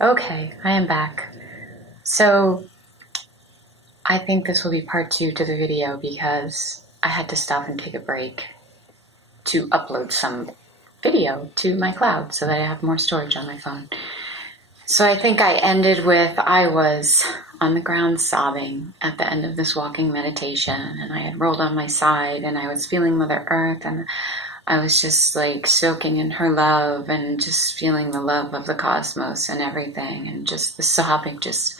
Okay, I am back. So I think this will be part 2 to the video because I had to stop and take a break to upload some video to my cloud so that I have more storage on my phone. So I think I ended with I was on the ground sobbing at the end of this walking meditation, and I had rolled on my side and I was feeling Mother Earth, and I was just like soaking in her love and just feeling the love of the cosmos and everything, and just the sobbing just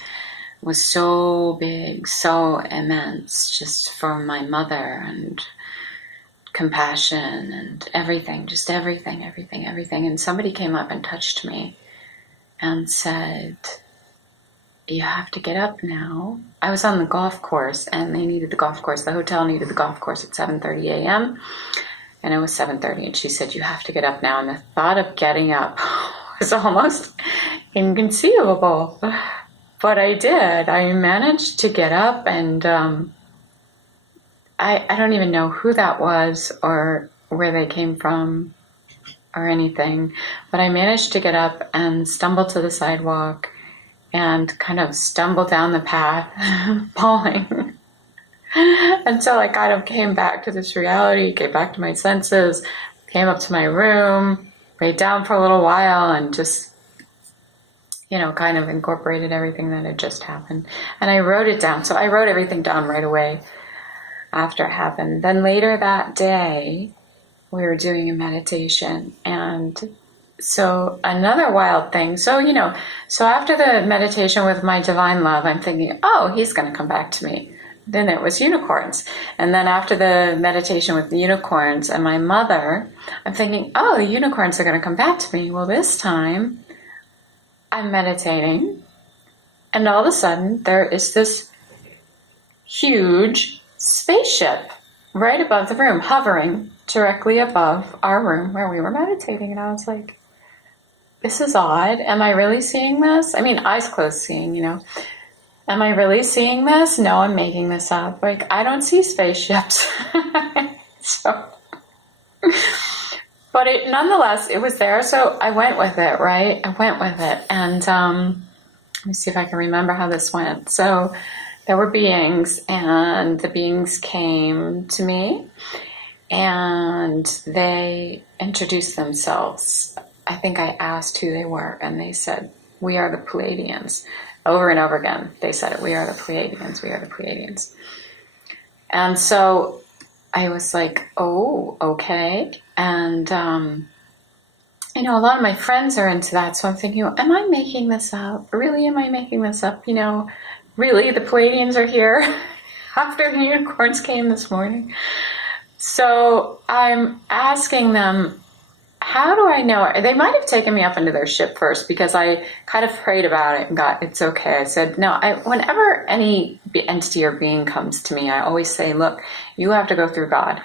was so big, so immense, just for my mother and compassion and everything, just everything. And somebody came up and touched me and said, "You have to get up now." I was on the golf course and they needed the golf course. The hotel needed the golf course at 7:30 a.m. And it was 7:30, and she said, "You have to get up now." And the thought of getting up was almost inconceivable. But I did. I managed to get up, and I don't even know who that was or where they came from or anything. But I managed to get up and stumble to the sidewalk and kind of stumble down the path, falling. Until I kind of came back to this reality, came back to my senses, came up to my room, laid down for a little while, and just, kind of incorporated everything that had just happened. And I wrote it down. So I wrote everything down right away after it happened. Then later that day, we were doing a meditation. And so another wild thing. So after the meditation with my divine love, I'm thinking, oh, he's going to come back to me. Then it was unicorns. And then after the meditation with the unicorns and my mother, I'm thinking, oh, the unicorns are going to come back to me. Well, this time I'm meditating, and all of a sudden there is this huge spaceship right above the room, hovering directly above our room where we were meditating. And I was like, this is odd. Am I really seeing this? I mean, eyes closed seeing, Am I really seeing this? No, I'm making this up. Like, I don't see spaceships. But nonetheless, it was there. So I went with it, right? I went with it. And let me see if I can remember how this went. So there were beings, and the beings came to me, and they introduced themselves. I think I asked who they were, and they said, "We are the Pleiadians." Over and over again, they said it. "We are the Pleiadians. We are the Pleiadians." And so I was like, oh, okay. And, a lot of my friends are into that. So I'm thinking, am I making this up? Really, am I making this up? Really, the Pleiadians are here after the unicorns came this morning. So I'm asking them, how do I know? They might have taken me up into their ship first, because I kind of prayed about it and it's okay. I said, no, whenever any entity or being comes to me, I always say, look, you have to go through God.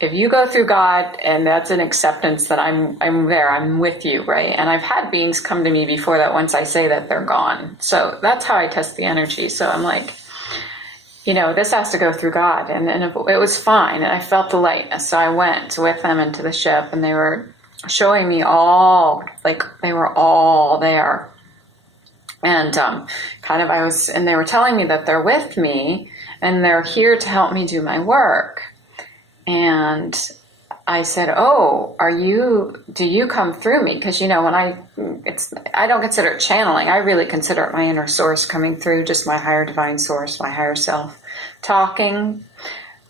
If you go through God, and that's an acceptance that I'm there, I'm with you, right? And I've had beings come to me before that once I say that, they're gone. So that's how I test the energy. So I'm like, this has to go through God. And it was fine. And I felt the lightness. So I went with them into the ship, and they were showing me all, like they were all there. And and they were telling me that they're with me and they're here to help me do my work. And I said, oh, do you come through me? Because, I don't consider it channeling. I really consider it my inner source coming through, just my higher divine source, my higher self talking.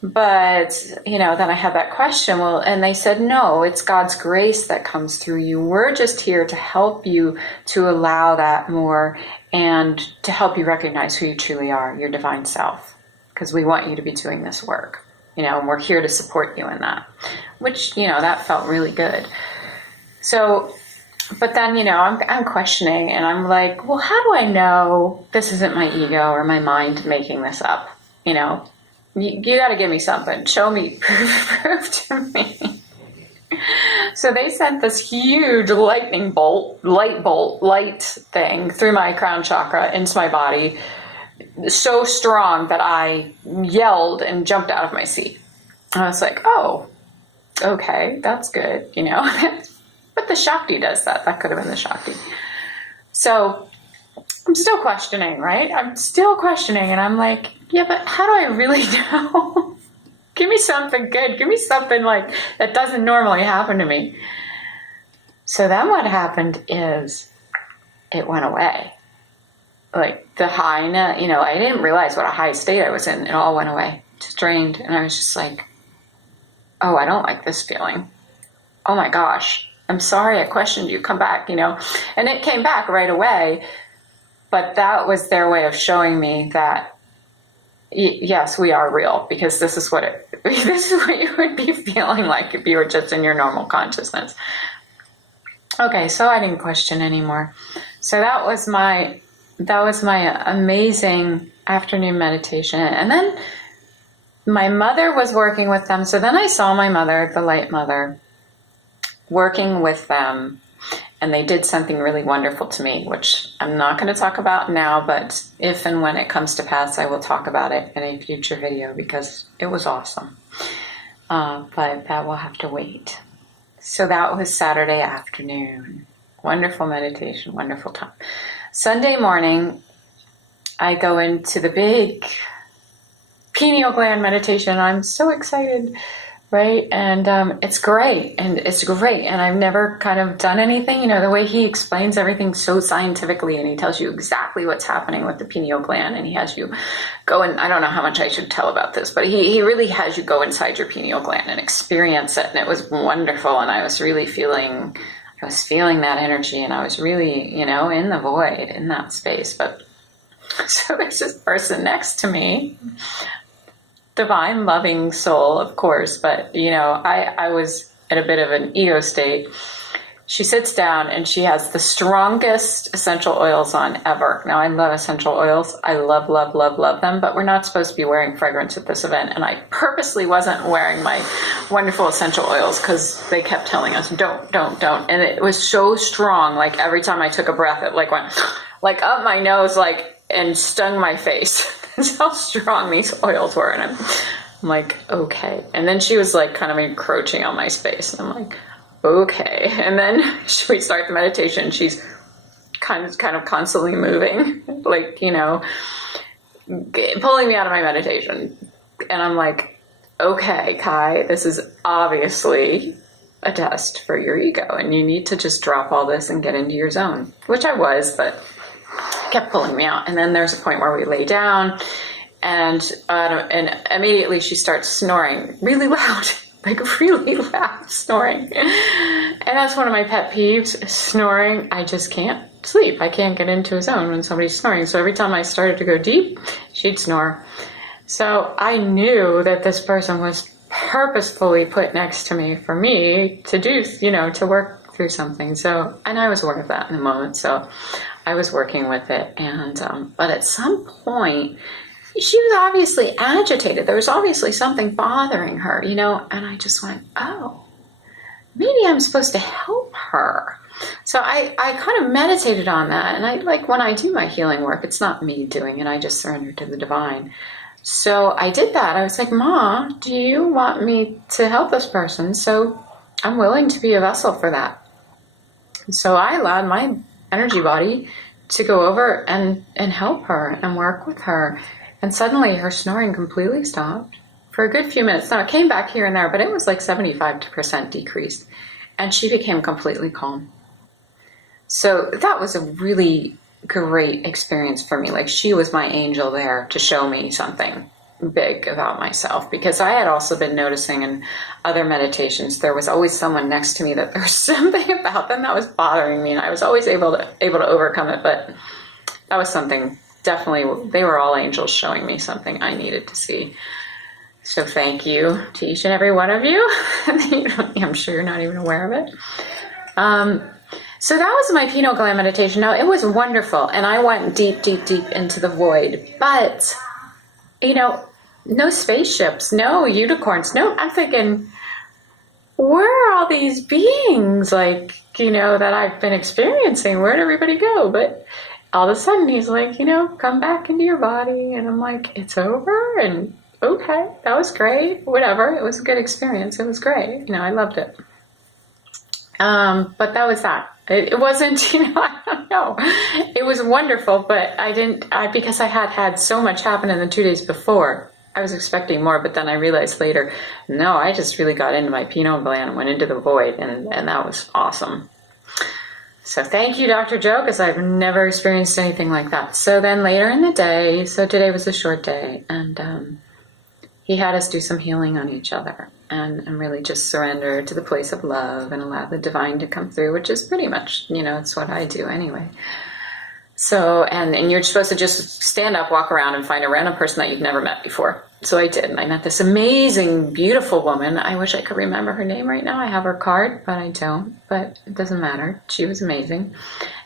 But, then I had that question, and they said, no, it's God's grace that comes through you. We're just here to help you to allow that more, and to help you recognize who you truly are, your divine self, because we want you to be doing this work, and we're here to support you in that, which, that felt really good. So, but then, I'm questioning, and I'm like, well, how do I know this isn't my ego or my mind making this up? You got to give me something. Show me, prove to me. So they sent this huge light thing through my crown chakra into my body, so strong that I yelled and jumped out of my seat. I was like, oh, okay, that's good, But the Shakti does that. That could have been the Shakti. So I'm still questioning, right? I'm still questioning, and I'm like, yeah, but how do I really know? Give me something good. Give me something like that doesn't normally happen to me. So then what happened is it went away. Like the high, I didn't realize what a high state I was in. It all went away, just drained. And I was just like, oh, I don't like this feeling. Oh my gosh, I'm sorry I questioned you. Come back, And it came back right away. But that was their way of showing me that, yes, we are real, because this is what you would be feeling like if you were just in your normal consciousness. Okay, so I didn't question anymore. So that was my amazing afternoon meditation. And then my mother was working with them. So then I saw my mother, the light mother, working with them. And they did something really wonderful to me, which I'm not going to talk about now, but if and when it comes to pass, I will talk about it in a future video, because it was awesome. But that will have to wait. So that was Saturday afternoon. Wonderful meditation, wonderful time. Sunday morning, I go into the big pineal gland meditation. I'm so excited. Right? And it's great. And I've never kind of done anything, the way he explains everything so scientifically, and he tells you exactly what's happening with the pineal gland, and he has you go in. I don't know how much I should tell about this, but he really has you go inside your pineal gland and experience it. And it was wonderful. And I was really feeling that energy, and I was really, in the void, in that space. But so there's this person next to me, divine, loving soul, of course, but, I was in a bit of an ego state. She sits down and she has the strongest essential oils on ever. Now, I love essential oils. I love, love, love, love them, but we're not supposed to be wearing fragrance at this event. And I purposely wasn't wearing my wonderful essential oils because they kept telling us, don't. And it was so strong. Like every time I took a breath, it went up my nose, and stung my face. That's how strong these oils were. And I'm like, okay. And then she was kind of encroaching on my space. And I'm like, okay. And then we start the meditation. She's kind of constantly moving, pulling me out of my meditation. And I'm like, okay, Kai, this is obviously a test for your ego. And you need to just drop all this and get into your zone, which I was, but kept pulling me out. And then there's a point where we lay down, and immediately she starts snoring really loud, really loud snoring. And that's one of my pet peeves, snoring. I just can't sleep. I can't get into a zone when somebody's snoring. So every time I started to go deep, she'd snore. So I knew that this person was purposefully put next to me for me to do, to work through something. So, and I was aware of that in the moment. So I was working with it, and but at some point, she was obviously agitated. There was obviously something bothering her, and I just went, oh, maybe I'm supposed to help her. So I kind of meditated on that, and when I do my healing work, it's not me doing it. I just surrender to the divine. So I did that. I was like, Ma, do you want me to help this person? So I'm willing to be a vessel for that. So I allowed my energy body to go over and help her and work with her. And suddenly her snoring completely stopped for a good few minutes. Now it came back here and there, but it was 75% decreased. And she became completely calm. So that was a really great experience for me. She was my angel there to show me something big about myself, because I had also been noticing in other meditations there was always someone next to me that there was something about them that was bothering me, and I was always able to overcome it. But that was something, definitely, they were all angels showing me something I needed to see. So thank you to each and every one of you. I'm sure you're not even aware of it. So that was my pineal gland meditation. Now, it was wonderful, and I went deep, deep, deep into the void. But, no spaceships, no unicorns, no, I'm thinking, where are all these beings, that I've been experiencing? Where'd everybody go? But all of a sudden, he's like, come back into your body. And I'm like, it's over? And okay, that was great. Whatever. It was a good experience. It was great. I loved it. But that was that. It wasn't, I don't know. It was wonderful, but because I had so much happen in the 2 days before, I was expecting more, but then I realized later, no, I just really got into my pineal gland and went into the void, and that was awesome. So thank you, Dr. Joe, because I've never experienced anything like that. So then later in the day, so today was a short day, and he had us do some healing on each other and really just surrender to the place of love and allow the divine to come through, which is pretty much, it's what I do anyway. So, and you're supposed to just stand up, walk around, and find a random person that you've never met before. So I did, and I met this amazing, beautiful woman. I wish I could remember her name right now. I have her card, but I don't, but it doesn't matter. She was amazing.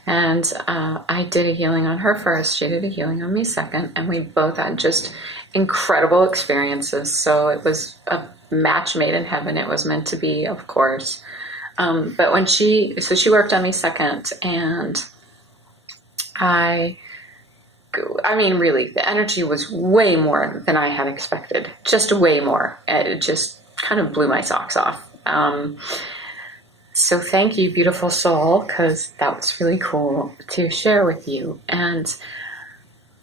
And I did a healing on her first. She did a healing on me second, and we both had just incredible experiences. So it was a match made in heaven. It was meant to be, of course. But when she worked on me second, and I mean, really, the energy was way more than I had expected. Just way more. It just kind of blew my socks off. So thank you, beautiful soul, because that was really cool to share with you. And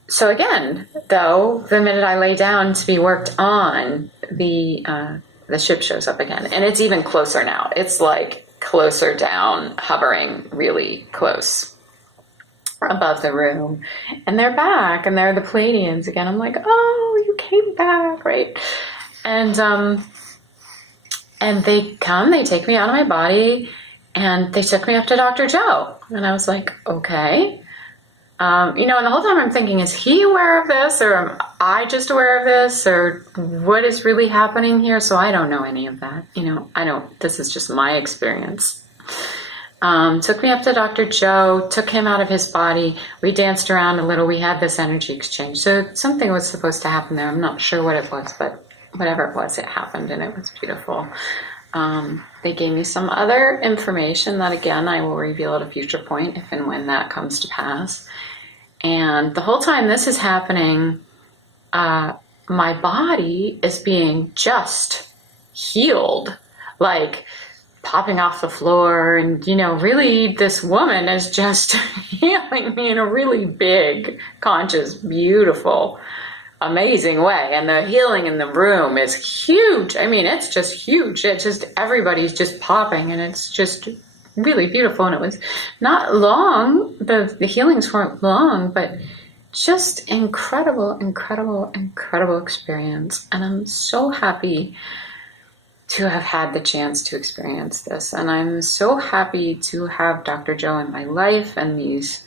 so again, though, the minute I lay down to be worked on, the ship shows up again. And it's even closer now. It's like closer down, hovering really close above the room. And they're back, and they're the Pleiadians again. I'm like, oh, you came back, right? And they come, they take me out of my body, and they took me up to Dr. Joe. And I was like, okay. And the whole time I'm thinking, is he aware of this, or am I just aware of this, or what is really happening here? So I don't know any of that. This is just my experience. Took me up to Dr. Joe, took him out of his body. We danced around a little. We had this energy exchange. So something was supposed to happen there. I'm not sure what it was, but whatever it was, it happened, and it was beautiful. They gave me some other information that, again, I will reveal at a future point if and when that comes to pass. And the whole time this is happening, my body is being just healed, like popping off the floor. And, really this woman is just healing me in a really big, conscious, beautiful, amazing way. And the healing in the room is huge. I mean, it's just huge. It's just, everybody's just popping, and it's just really beautiful. And it was not long. The healings weren't long, but just incredible, incredible, incredible experience. And I'm so happy to have had the chance to experience this. And I'm so happy to have Dr. Joe in my life, and these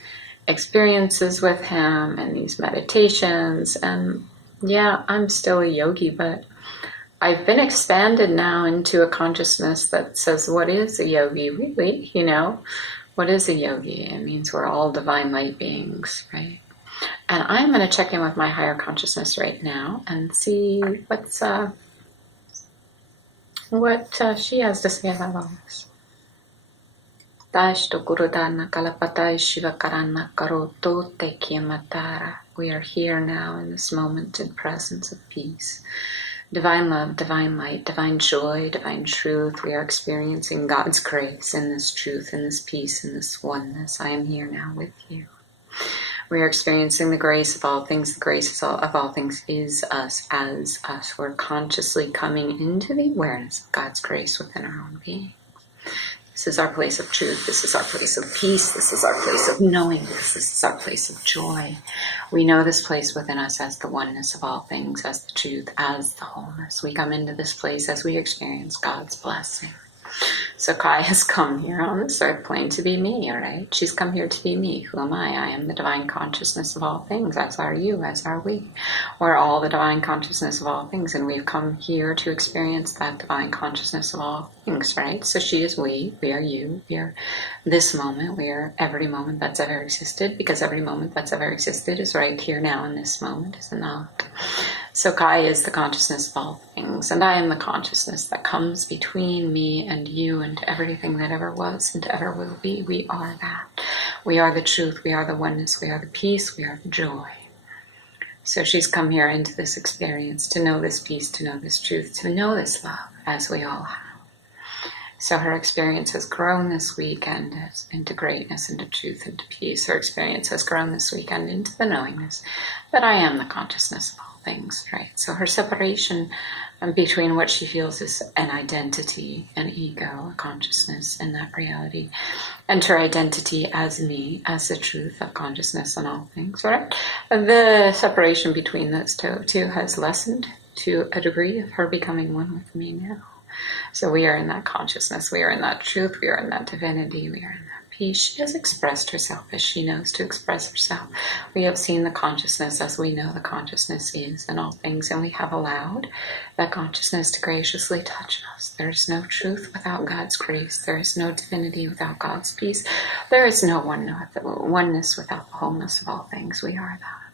experiences with him, and these meditations. And yeah, I'm still a yogi, but I've been expanded now into a consciousness that says, what is a yogi really? What is a yogi? It means we're all divine light beings, right? And I'm going to check in with my higher consciousness right now and see what she has to say about all this. We are here now in this moment in presence of peace. Divine love, divine light, divine joy, divine truth. We are experiencing God's grace in this truth, in this peace, in this oneness. I am here now with you. We are experiencing the grace of all things. The grace of all things is us, as us. We're consciously coming into the awareness of God's grace within our own being. This is our place of truth. This is our place of peace. This is our place of knowing. This is our place of joy. We know this place within us as the oneness of all things, as the truth, as the wholeness. We come into this place as we experience God's blessing. So Kai has come here on this earth plane to be me, all right? She's come here to be me. Who am I? I am the divine consciousness of all things, as are you, as are we. We're all the divine consciousness of all things, and we've come here to experience that divine consciousness of all things, right? So she is we are you, we are this moment, we are every moment that's ever existed, because every moment that's ever existed is right here now in this moment, is it not? So Kai is the consciousness of all things, and I am the consciousness that comes between me and you and everything that ever was and ever will be. We are that. We are the truth, we are the oneness, we are the peace, we are the joy. So she's come here into this experience to know this peace, to know this truth, to know this love, as we all have. So her experience has grown this weekend into greatness, into truth, into peace. Her experience has grown this weekend into the knowingness that I am the consciousness of all things, right? So her separation between what she feels is an identity, an ego, a consciousness in that reality, and her identity as me, as the truth of consciousness and all things, right? The separation between those two has lessened to a degree of her becoming one with me now. So we are in that consciousness, we are in that truth, we are in that divinity, we are in that peace. She has expressed herself as she knows to express herself. We have seen the consciousness as we know the consciousness is in all things, and we have allowed that consciousness to graciously touch us. There is no truth without God's grace. There is no divinity without God's peace. There is no oneness without the wholeness of all things. We are that.